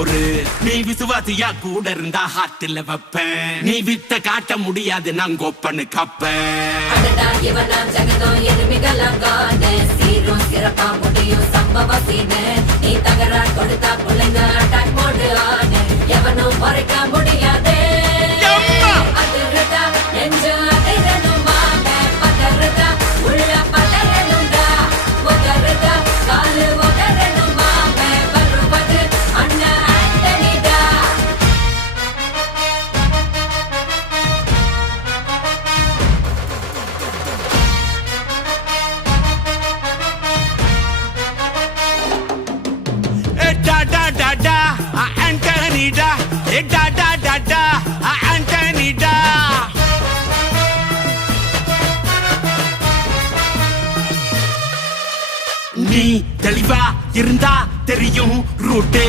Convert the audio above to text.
பொறு. நீ விசுவாசியா கூட இருந்தா ஹார்ட்ல வைப்பேன். நீ வித்த காட்ட முடியாது நான் கோப்பனு கப்பேன். சீரும் சிறப்பா முடியும் சம்பவ சீனு. நீ தகராறு கொடுத்தா பிள்ளைங்க அட்டாக் மோடு ஆனு. எவனும் மறைக்க முடியாது. அதிருதா நெஞ்சு அதிரணுமாங்க. பதறுதா உள்ள பதறணுண்டா. உதறுதா காலு உதறணுமாங்க. வருவது அண்ணன் ஆண்டனிடா. Antonida, Antonida. நீ தெளிவா இருந்தா தெரியும் ரூட்டே.